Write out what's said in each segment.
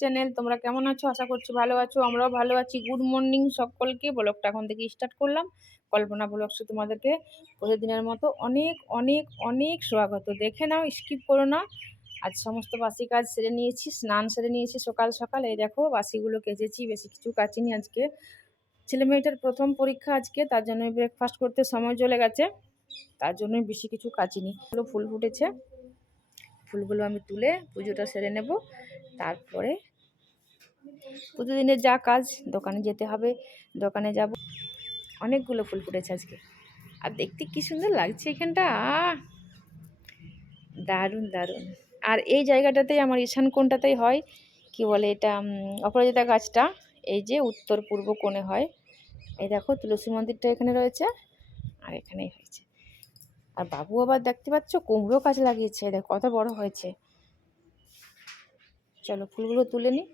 Channel তোমরা কেমন আছো? আশা করছি ভালো আছো, আমরাও ভালো আছি। গুড মর্নিং সকলকে। ব্লগটা এখন থেকে স্টার্ট করলাম। কল্পনা ব্লগসে তোমাদেরকে প্রতিদিনের মতো অনেক অনেক অনেক স্বাগত। দেখে নাও স্কিপ করো না। আজ সমস্ত বাসি কাজ সেরে নিয়েছি, স্নান সেরে নিয়েছি সকাল সকাল। এই দেখো, বাসিগুলো কেচেছি, বেশি কিছু কাচিনি আজকে। ছেলে মেয়েটার প্রথম পরীক্ষা আজকে, তার জন্য ব্রেকফাস্ট করতে সময় চলে গেছে। তার জন্যই বেশি কিছু কাচিনি। ফুল ফুটেছে। ফুলগুলো আমি তুলে পুজোটা সেরে নেব। তারপরে প্রতিদিনের যা কাজ, দোকানে যেতে হবে। দোকানে যাব। অনেকগুলো ফুল ফুটেছে আজকে। আর দেখতে কি সুন্দর লাগছে এখানটা। দারুণ দারুণ। আর এই জায়গাটাতেই, আমার ঈশান কোনটাতেই হয়। কি বলে এটা? অপরাজিতা গাছটা। এই যে উত্তর পূর্ব কোণে হয়। এই দেখো তুলসী মন্দিরটা এখানে রয়েছে আর এখানেই হয়েছে। আর বাবু আবার দেখতে পাচ্ছ কুমড়ো গাছ লাগিয়েছে দেখ কত বড় হয়েছে। চলো ফুলগুলো তুলে নিই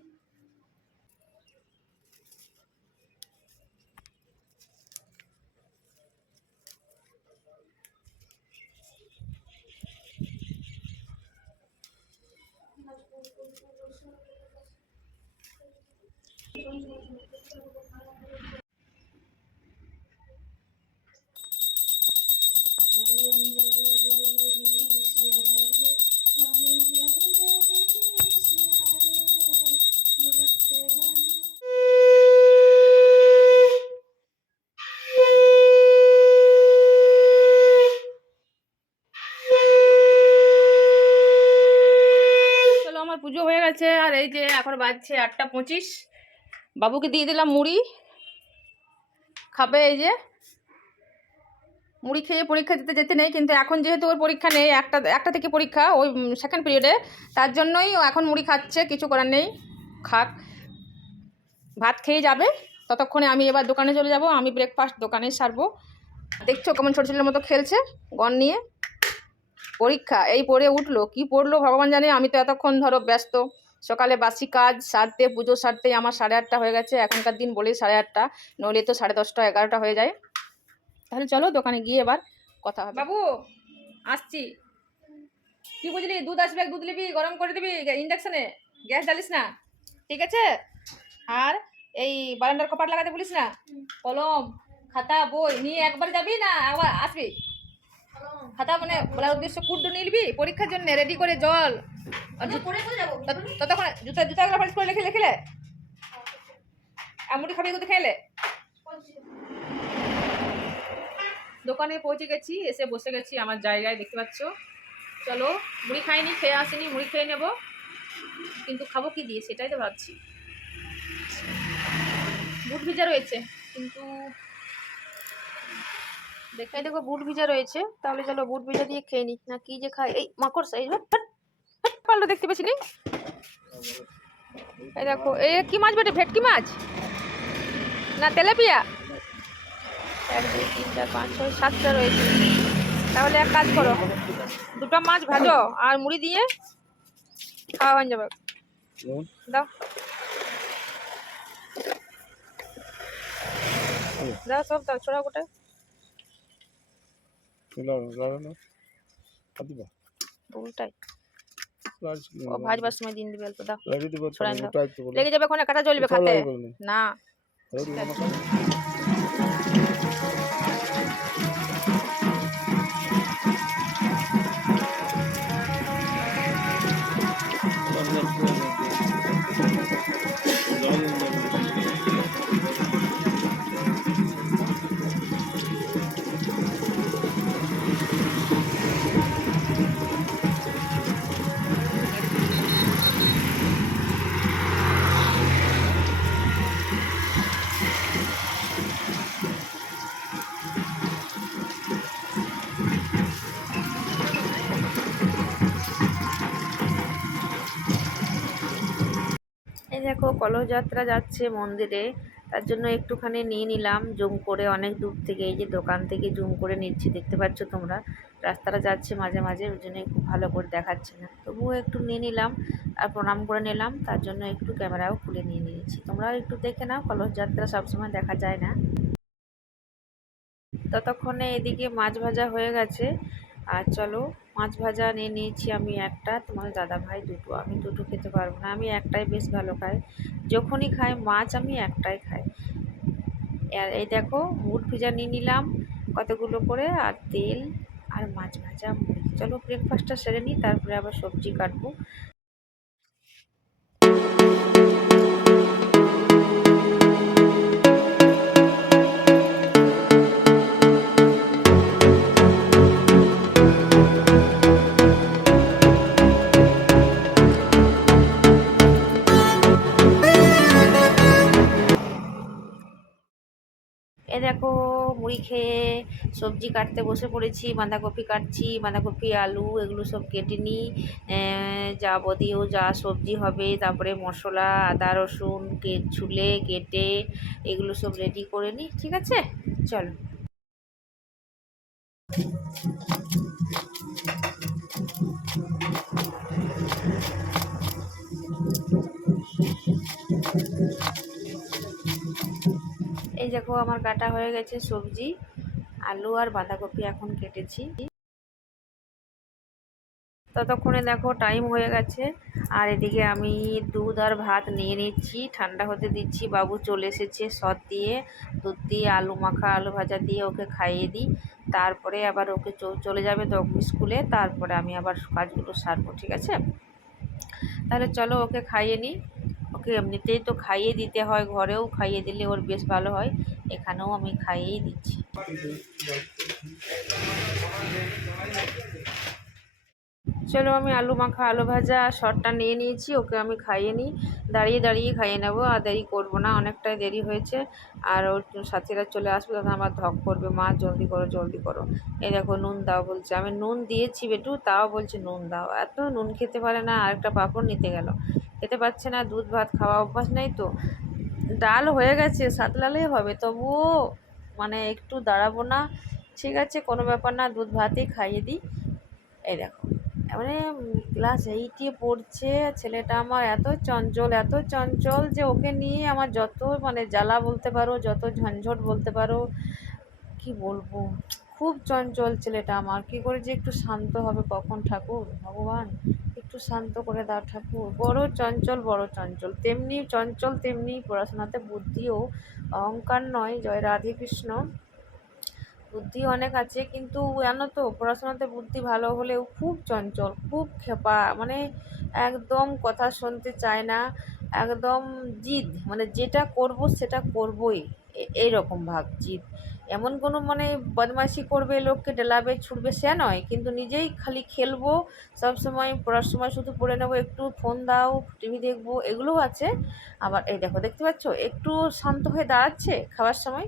পুজো হয়ে গেছে আর এই যে এখন বাজছে আটটা পঁচিশ। বাবুকে দিয়ে দিলাম মুড়ি। খাবে এই যে। মুড়ি খেয়ে পরীক্ষা দিতে যেতে নেই, কিন্তু এখন যেহেতু ওর পরীক্ষা নেই, একটা একটা থেকে পরীক্ষা ওই সেকেন্ড পিরিয়ডে তার জন্যই এখন মুড়ি খাচ্ছে, কিছু করার নেই, খাক। ভাত খেয়ে যাবে, ততক্ষণে আমি এবার দোকানে চলে যাব, আমি ব্রেকফাস্ট দোকানে সারবো। দেখছ কেমন ছোটো ছেলের মতো খেলছে গন নিয়ে। পরীক্ষা, এই পড়ে উঠল, কি পড়ল ভগবান জানে, আমি তো এতক্ষণ ধরো ব্যস্ত। সকালে বাসি কাজ, সারতে, পুজো সারতেই আমার সাড়ে আটটা হয়ে গেছে। এখনকার দিন বলেই সাড়ে আটটা, নইলে তো সাড়ে দশটা, এগারোটা হয়ে যায়। তাহলে চলো দোকানে গিয়ে এবার কথা হবে। বাবু, আসছি। কি বুঝলি? দুধ আসবে, দুধ নিবি, গরম করে দিবি, ইন্ডাকশনে। গ্যাস জ্বালিস না। ঠিক আছে? আর এই বারান্দার কপাট লাগাতে বলিস না? কলম, খাতা, বই নিয়ে একবার যাবি না? আবার আসবি। খাতা মানে বলার উদ্দেশ্য কুড্ডু নিলবি পরীক্ষার জন্য রেডি করে জল। তত- ততক্ষণ জুতা জুতাগুলো পালিশ করে লেখে লেখলে আমুটি খাবি এগুলো খেলে? দোকানে পৌঁছে গেছি এসে বসে গেছি আমার জায়গায় দেখতে পাচ্ছ। চলো মুড়ি খাইনি খেয়ে আসিনি মুড়ি খেয়ে নেব। কিন্তু খাব কি দিয়ে সেটাই তো ভাবছি। বুট ভিজা রয়েছে কিন্তু দেখাই দেখো বুট ভিজা রয়েছে। তাহলে চলো বুট ভিজা দিয়ে খেয়ে নি। না কি যে খাই এই মাকড় সাইজ পারল দেখতে পেছি নি? এই দেখো এ কি মাছ বেটে? ভেটকি মাছ? না তেলাপিয়া? এক দুই তিন চার পাঁচ ছয় সাতটা রয়েছে। তাহলে এক কাজ করো দুটো মাছ ভাজো আর মুড়ি দিয়ে খাওয়া হয়ে যাবে। দাও। দাও সব দাও ছোড়া গোটায় উল্টাই ও ভাজবার সময় দিন দিবে অল্প দাও। লেগে যাবে ওখানে কাটা জ্বলবে খাতে। না। দেখো কলহযাত্রা যাচ্ছে মন্দিরে, তার জন্য একটুখানি নিয়ে নিলাম, জুম করে অনেক দূর থেকে, এই যে দোকান থেকে জুম করে নিচ্ছি, দেখতে পাচ্ছ তোমরা? রাস্তাটা যাচ্ছে মাঝে মাঝে, ওই জন্য একটু ভালো করে দেখাচ্ছে না। তবুও একটু নিয়ে নিলাম, আর প্রণাম করে নিলাম, তার জন্য একটু ক্যামেরাও খুলে নিয়ে নিয়েছি। তোমরাও একটু দেখে নাও, কলহযাত্রা সবসময় দেখা যায় না। ততক্ষণে এদিকে মাছ ভাজা হয়ে গেছে, আর চলো মাছ ভাজা নিয়ে নিয়েছি আমি একটা। তোমার দাদা ভাই দুটো। আমি দুটো খেতে পারব না। আমি একটাই বেশ ভালো খাই। যখনই খাই মাছ, আমি একটাই খাই। এই দেখো মুড ভিজা নিয়ে নিলাম কতগুলো করে, আর তেল আর মাছ ভাজা মুড়ি। চলো ব্রেকফাস্টটা সেরে নিই, তারপরে আবার সবজি কাটবো। এ দেখো, মুড়ি খেয়ে সবজি কাটতে বসে পড়েছি, বাঁধাকপি কাটছি, বাঁধাকপি, আলু এগুলো সব কেটে নিই। যাবতীয় যা সবজি হবে, তারপরে মশলা, আদা, রসুন, কে, ছুলে, কেটে এগুলো সব রেডি করে নিই, ঠিক আছে? চলো। দেখো আমার কাটা হয়ে গেছে সবজি, আলু আর বাঁধাকপি এখন কেটেছি। ততক্ষণে দেখো টাইম হয়ে গেছে, আর এদিকে আমি দুধ আর ভাত নিয়ে নিচ্ছি, ঠান্ডা হতে দিচ্ছি, বাবু চলে এসেছে সদ দিয়ে, দুধ দিয়ে আলু মাখা, আলু ভাজা দিয়ে ওকে খাইয়ে দিই। তারপরে আবার ওকে চলে যাবে তো স্কুলে তারপরে আমি আবার কাজগুলো সারবো, ঠিক আছে? তাহলে চলো ওকে খাইয়ে নিই। ওকে এমনিতেই তো খাইয়ে দিতে হয়, ঘরেও খাইয়ে দিলে ওর বেশ ভালো হয়, এখানেও আমি খাইয়েই দিচ্ছি। চলো আমি আলু মাখা আলু ভাজা শটটা নিয়ে নিয়েছি, ওকে আমি খাইয়ে নিই, দাঁড়িয়ে দাঁড়িয়ে খাইয়ে নেব, আর দেরি করব না, অনেকটাই দেরি হয়েছে, আর ওর সাথীরা চলে আসবে তখন আমার ধক করবে, মা জলদি করো জলদি করো। এই দেখো নুন দাও বলছে, আমি নুন দিয়েছি বেটু, তাও বলছে নুন দাও, এত নুন খেতে পারে না, আরেকটা পাঁপড় নিতে গেল। খেতে পারছে না, দুধ ভাত খাওয়া অভ্যাস নেই তো। ডাল হয়ে গেছে, সাতলালেই হবে। তবুও মানে একটু দাঁড়াবো না। ঠিক আছে, কোনো ব্যাপার না, দুধ ভাতই খাইয়ে দিই। এই দেখো মানে ক্লাস এইটে পড়ছে, ছেলেটা আমার এত চঞ্চল এত চঞ্চল যে ওকে নিয়ে আমার যত মানে জ্বালা বলতে পারো, যত ঝঞ্ঝট বলতে পারো, কি বলব? খুব চঞ্চল ছেলেটা আমার। কি করে যে একটু শান্ত হবে কখন ঠাকুর, ভগবান। একটু শান্ত করে দাও ঠাকুর। বড় চঞ্চল বড় চঞ্চল। তেমনি চঞ্চল তেমনি পড়াশোনাতে বুদ্ধিও অহংকার নয়। জয় রাধে কৃষ্ণ। বুদ্ধি অনেক আছে, কিন্তু জানো তো, পড়াশোনাতে বুদ্ধি ভালো হলেও খুব চঞ্চল, খুব খেপা মানে একদম কথা শুনতে চায় না, একদম জিদ। মানে যেটা করব সেটা করবই এইরকম ভাব, জিদ। এমন কোনো মানে বদমাইশি করবে, লোককে ডেলাবে ছুটবে সে নয়। কিন্তু নিজেই খালি খেলব সবসময় পড়ার সময় শুধু পড়ে নেব, একটু ফোন দাও, টিভি দেখব, এগুলোও আছে। আবার এই দেখো, দেখতে পাচ্ছ? একটু শান্ত হয়ে দাঁড়াচ্ছে খাওয়ার সময়।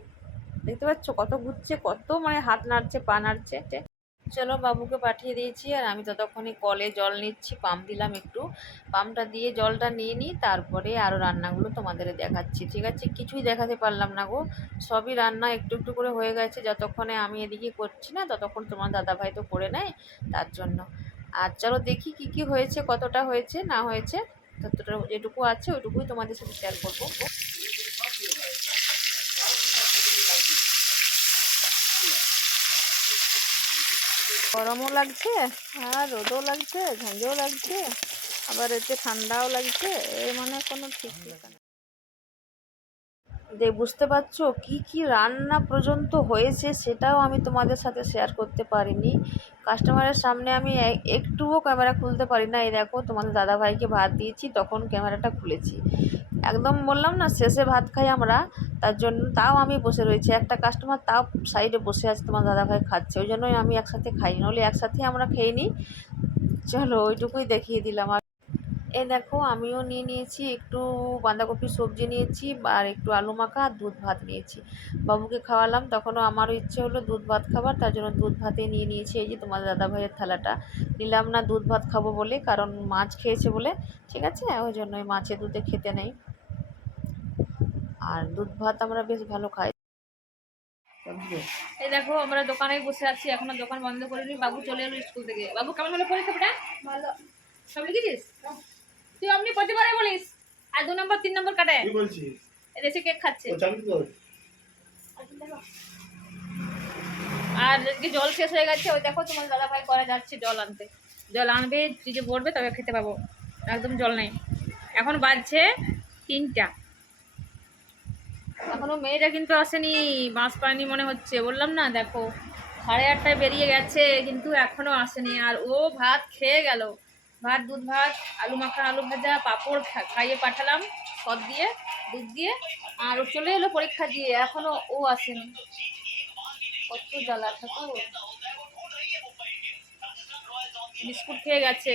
দেখতে পাচ্ছ? কত ঘুরছে, কত মানে হাত নাড়ছে, পা নাড়ছে। চলো বাবুকে পাঠিয়ে দিয়েছি আর আমি ততক্ষণে কলে জল নিচ্ছি, পাম্প দিলাম একটু। পাম্পটা দিয়ে জলটা নিয়ে নিই, তারপরে আরও রান্নাগুলো তোমাদের দেখাচ্ছি, ঠিক আছে? কিছুই দেখাতে পারলাম না গো। সবই রান্না একটু একটু করে হয়ে গেছে, যতক্ষণে আমি এদিকে করছি না, ততক্ষণ তোমার দাদাভাই তো করে নেয় তার জন্য। আর চলো দেখি কি কি হয়েছে, কতটা হয়েছে, না হয়েছে ততটা যেটুকু আছে ওইটুকুই তোমাদের সাথে শেয়ার করব। গরমও লাগছে, আর রোদও লাগছে ঝঞ্ঝও লাগছে, আবার এতে ঠান্ডাও লাগছে, এ মানে কোনো ঠিক ঠিকানা দে বুঝতে পারছ কি কি রান্না পর্যন্ত হয়েছে সেটাও আমি তোমাদের সাথে শেয়ার করতে পারিনি। কাস্টমারের সামনে আমি একটুও ক্যামেরা খুলতে পারি না। এই দেখো, তোমাদের দাদাভাইকে ভাত দিয়েছি, তখন ক্যামেরাটা খুলেছি। একদম বললাম না, শেষে ভাত খাই আমরা, তার জন্য তাও আমি বসে রয়েছি। একটা কাস্টমার তাও সাইডে বসে আছে, তোমার দাদাভাই খাচ্ছে। ওই জন্যই আমি একসাথে খাই নইলে একসাথে আমরা খেয়ে নিই। চলো, ওইটুকুই দেখিয়ে দিলাম এই দেখো আমিও নিয়ে নিয়েছি একটু বাঁধাকপির সবজি নিয়েছি আর একটু আলু মাখা আর দুধ ভাত নিয়েছি। বাবুকে খাওয়ালাম তখনও আমারও ইচ্ছে হলো দুধ ভাত খাবার তার জন্য দুধ ভাতে নিয়ে নিয়েছি এই যে তোমার দাদা ভাইয়ের থালাটা। নিলাম না দুধ ভাত খাব বলে কারণ মাছ খেয়েছে বলে ঠিক আছে? ওই জন্য ওই মাছে দুধে খেতে নেই। আর দুধ ভাত আমরা বেশ ভালো খাই। এই দেখো আমরা দোকানে বসে আছি এখনও দোকান বন্ধ করিনি। বাবু চলে এলো স্কুল থেকে। বাবু কেমন হলো পরীক্ষাটা? ভালো। সব লিখেছিস? তুই অমনি প্রতিবারে বলিস? আর দু নম্বর তিন নম্বর কাটে। কি বলছিস? এদেশে কেক খাচ্ছে। ও চাবি আর আজকে জল শেষ হয়ে গেছে ওই দেখো তোমার দাদা ভাই করে যাচ্ছে জল আনতে। জল আনবে ফ্রিজে ভরবে তবে খেতে পাবো। একদম জল নেই। এখন বাজছে তিনটা। এখনও মেয়েটা কিন্তু আসেনি বাস পায়নি মনে হচ্ছে। বললাম না দেখো সাড়ে আটটায় বেরিয়ে গেছে কিন্তু এখনও আসেনি। আর ও ভাত খেয়ে গেল। ভাত দুধ ভাত আলু মাখা আলু ভাজা পাঁপড় খাইয়ে পাঠালাম সব দিয়ে দুধ দিয়ে আর ও চলে এলো পরীক্ষা দিয়ে এখনও ও আসেনি। কত জ্বালা ঠাকুর। বিস্কুট খেয়ে গেছে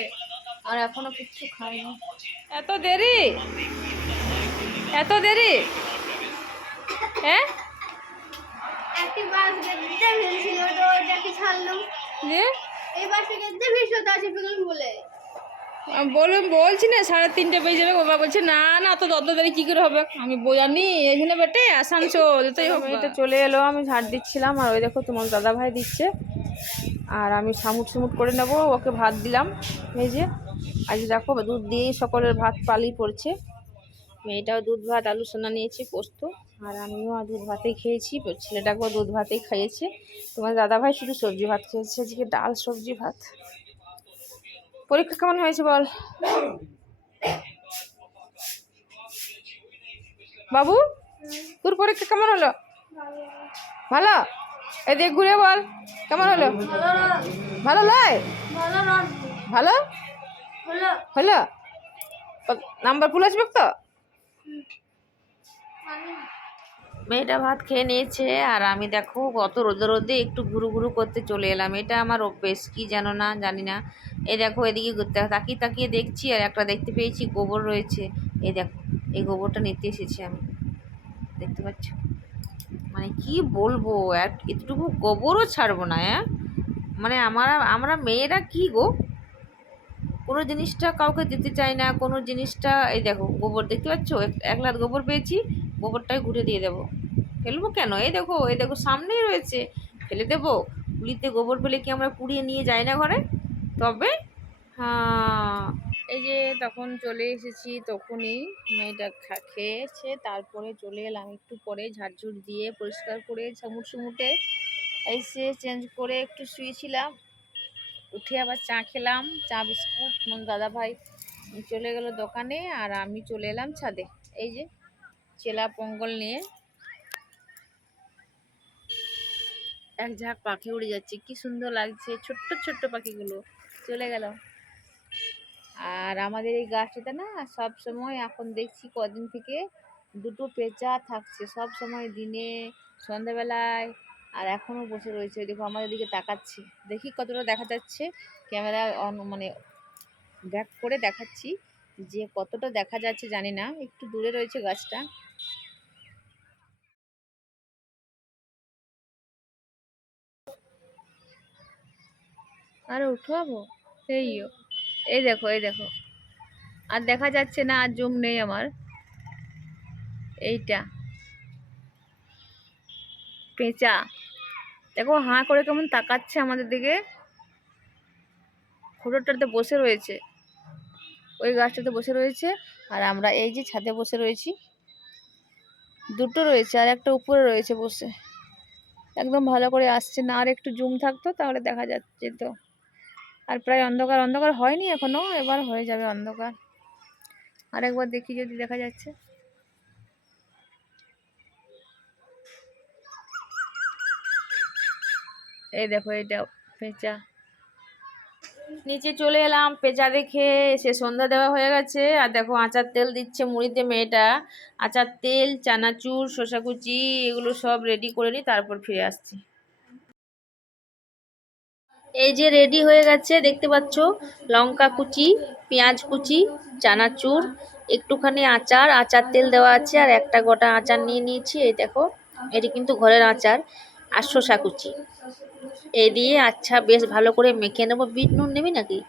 আর এখনও কিচ্ছু খায়নি। এত দেরি? এত দেরি? হ্যাঁ একটি বাস তো ওটাকে ছাড়লাম এই গেদ্দে ফেলছিল তা বলে। বলুন বলছি না, সাড়ে তিনটে বেজে যাবে। বাবা বলছে, না না তো অত দেরি কী করে হবে? আমি বোঝানি এখানে বেটে, আসানসোল যেতেই হবে। এটা চলে এলো, আমি ঝাড় দিচ্ছিলাম, আর ওই দেখো তোমার দাদা ভাই দিচ্ছে। আর আমি সামুট সুমুট করে নেব, ওকে ভাত দিলাম যে। আজ দেখো, দুধ দিয়েই সকলের ভাত পালি পড়ছে। মেয়েটাও দুধ ভাত, আলু সোনা নিয়েছে, পোস্ত। আর আমিও দুধ ভাতেই খেয়েছি, ছেলেটাকেও দুধ ভাতেই খাইয়েছে। তোমার দাদা ভাই শুধু সবজি ভাত খেয়েছে, আজকে ডাল সবজি ভাত। পরীক্ষা কেমন হয়েছে বল? বাবু, তোর পরীক্ষা কেমন হলো? ভালো? এদিকে ঘুরে বল, কেমন হলো? ভালো লয় ভালো? হলো? নাম্বার ফুল আসবে তো? মেয়েটা ভাত খেয়ে নিয়েছে, আর আমি দেখো গত রোদে রোদে একটু ঘুরু ঘুরু করতে চলে এলাম। এটা আমার অভ্যেস, কি জানো না, জানি না। এই দেখো এদিকে ঘুরতে তাকিয়ে তাকিয়ে দেখছি আর একটা দেখতে পেয়েছি গোবর রয়েছে। এই দেখো, এই গোবরটা নিতে এসেছি আমি। দেখতে পাচ্ছ? মানে কি বলব এতটুকু গোবরও ছাড়বো না হ্যাঁ মানে আমরা আমরা মেয়েরা কি গো? কোনো জিনিসটা কাউকে দিতে চাই না, কোনো জিনিসটা এই দেখো, গোবর দেখতে পাচ্ছ? এক- লাখ গোবর পেয়েছি গোবরটাই ঘুরে দিয়ে দেবো। ফেলব কেন? এই দেখো এই দেখো সামনেই রয়েছে। ফেলে দেবো? পুলিতে গোবর ফেলে কি আমরা কুড়িয়ে নিয়ে যাই না ঘরে? তবে হ্যাঁ। এই যে তখন চলে এসেছি তখনই মেয়েটা খেয়েছে, তারপরে চলে এলাম একটু পরে ঝাড়ঝুড় দিয়ে পরিষ্কার করে সামুট সুমুটে এসে চেঞ্জ করে একটু শুয়েছিলাম। উঠে আবার চা খেলাম, চা বিস্কুট দাদা ভাই চলে গেল দোকানে আর আমি চলে এলাম ছাদে। এই যে চেলা পঙ্গল নিয়ে এক ঝাঁক পাখি উড়ে যাচ্ছে, কি সুন্দর লাগছে, ছোট্ট ছোট্ট পাখিগুলো। চলে গেল। আর আমাদের এই গাছটাতে না সব সময় এখন দেখছি কদিন থেকে দুটো পেঁচা থাকছে। সব সময় দিনে, সন্ধ্যাবেলায় আর এখনও বসে রয়েছে। দেখো আমাদের দিকে তাকাচ্ছে। দেখি কতটা দেখা যাচ্ছে। ক্যামেরা অন মানে ব্যাক করে দেখাচ্ছি যে কতটা দেখা যাচ্ছে, জানি না। একটু দূরে রয়েছে গাছটা। আরে উঠবো এইও এই দেখো এই দেখো। আর দেখা যাচ্ছে না, আর জুম নেই আমার। এইটা। পেঁচা। দেখো, হাঁ করে কেমন তাকাচ্ছে আমাদের দিকে। ফটোটাতে বসে রয়েছে। ওই গাছটাতে বসে রয়েছে। আর আমরা এই যে ছাদে বসে রয়েছি। দুটো রয়েছে, আর একটা উপরে রয়েছে বসে। একদম ভালো করে আসছে না, আর একটু জুম থাকতো, তাহলে দেখা যাচ্ছে তো। আর প্রায় অন্ধকার অন্ধকার হয়নি এখনও, এবার হয়ে যাবে অন্ধকার। আরেকবার দেখি যদি দেখা যাচ্ছে। এই দেখো এটা পেঁচা। নিচে চলে এলাম, পেঁচা দেখে সে সন্ধ্যা দেওয়া হয়ে গেছে। আর দেখো, আচার তেল দিচ্ছে মুড়িতে মেয়েটা। আচার তেল, চানাচুর শসা কুচি এগুলো সব রেডি করে নিই তারপর ফিরে আসছি। এই যে রেডি হয়ে গেছে, দেখতে পাচ্ছ? লঙ্কা কুচি, পেঁয়াজ কুচি, চানাচুর, একটুখানি আচার আচার তেল দেওয়া আছে আর একটা গোটা আচার নিয়ে নিয়েছি। এই দেখো, এটি কিন্তু ঘরের আচার আর শসা কুচি। এই দিয়ে আচ্ছা বেশ ভালো করে মেখে নেব। বিট নুন নেবি নাকি?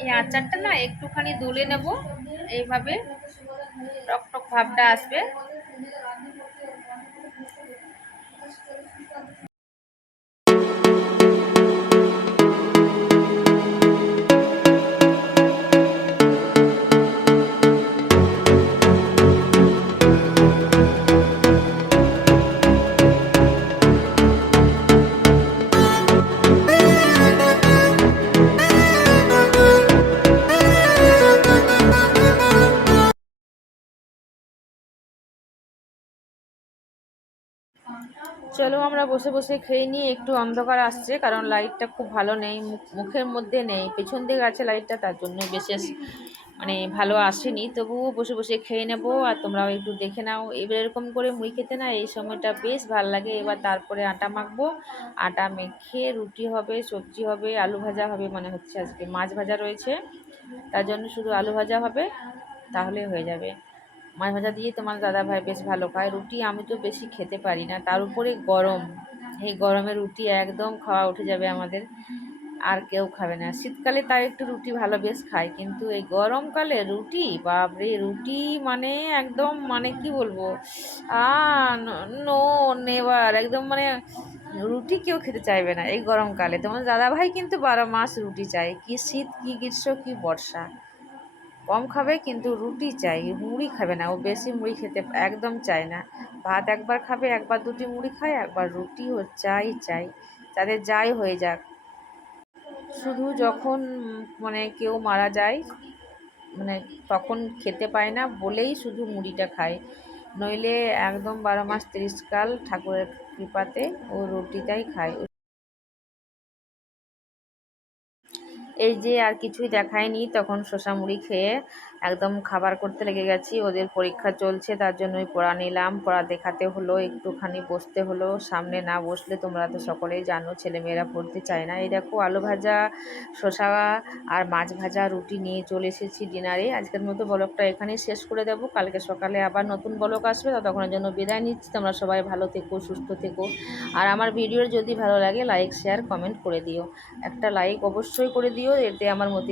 এই আচারটা না একটুখানি দলে নেব এইভাবে টক টক ভাবটা আসবে। চলো আমরা বসে বসে খেয়ে নিয়ে একটু অন্ধকার আসছে, কারণ লাইটটা খুব ভালো নেই, মুখ- মুখের মধ্যে নেই, পেছন দিকে আছে লাইটটা তার জন্য বিশেষ মানে ভালো আসেনি। তবুও বসে বসে খেয়ে নেব, আর তোমরাও একটু দেখে নাও। এবার এরকম করে মুড়ি খেতে না, এই সময়টা বেশ ভালো লাগে। এবার তারপরে আটা মাখবো। আটা মেখে রুটি হবে, সবজি হবে, আলু ভাজা হবে মানে হচ্ছে আজকে। মাছ ভাজা রয়েছে, তার জন্য শুধু আলু ভাজা হবে, তাহলে হয়ে যাবে। মাছ ভাজা দিয়ে তোমার দাদা ভাই বেশ ভালো খায়। রুটি আমি তো বেশি খেতে পারি না। তার উপরে গরম। এই গরমে রুটি একদম খাওয়া উঠে যাবে আমাদের। আর কেউ খাবে না। শীতকালে তাই একটু রুটি ভালো বেশ খায়। কিন্তু এই গরমকালে রুটি, বাপরে! রুটি মানে একদম মানে কি বলব? আ নো নেবার একদম মানে রুটি কেউ খেতে চাইবে না এই গরমকালে। তোমার দাদা ভাই কিন্তু বারো মাস রুটি চায়। কি শীত, কি গ্রীষ্ম, কি বর্ষা। কম খাবে কিন্তু রুটি চাই, মুড়ি খাবে না। ও বেশি মুড়ি খেতে একদম চায় না। ভাত একবার খাবে, একবার দুটি মুড়ি খায়, একবার রুটি ও চাই চাই। তাদের যাই হয়ে যাক। শুধু যখন মানে কেউ মারা যায় মানে তখন খেতে পায় না বলেই শুধু মুড়িটা খায়। নইলে একদম বারো মাস তিরিশ কাল ঠাকুরের কৃপাতে ও রুটিটাই খায়। এই যে আর কিছুই দেখায়নি তখন শসা মুড়ি খেয়ে একদম খাবার করতে লেগে গেছি, ওদের পরীক্ষা চলছে, তার জন্যই পড়া নিলাম, পড়া দেখাতে হলো, একটুখানি বসতে হলো, সামনে না বসলে তোমরা তো সকলেই জানো, ছেলেমেয়েরা পড়তে চায় না। এই দেখো, আলু ভাজা, শসা আর মাছ ভাজা, রুটি নিয়ে চলে এসেছি ডিনারে। আজকের মতো ব্লগটা এখানেই শেষ করে দেবো। কালকে সকালে আবার নতুন ব্লগ আসবে, ততক্ষণের জন্য বিদায় নিচ্ছি। তোমরা সবাই ভালো থেকো, সুস্থ থেকো। আর আমার ভিডিওর যদি ভালো লাগে, লাইক, শেয়ার, কমেন্ট করে দিও। একটা লাইক অবশ্যই করে দিও, এতে আমার মোটিভে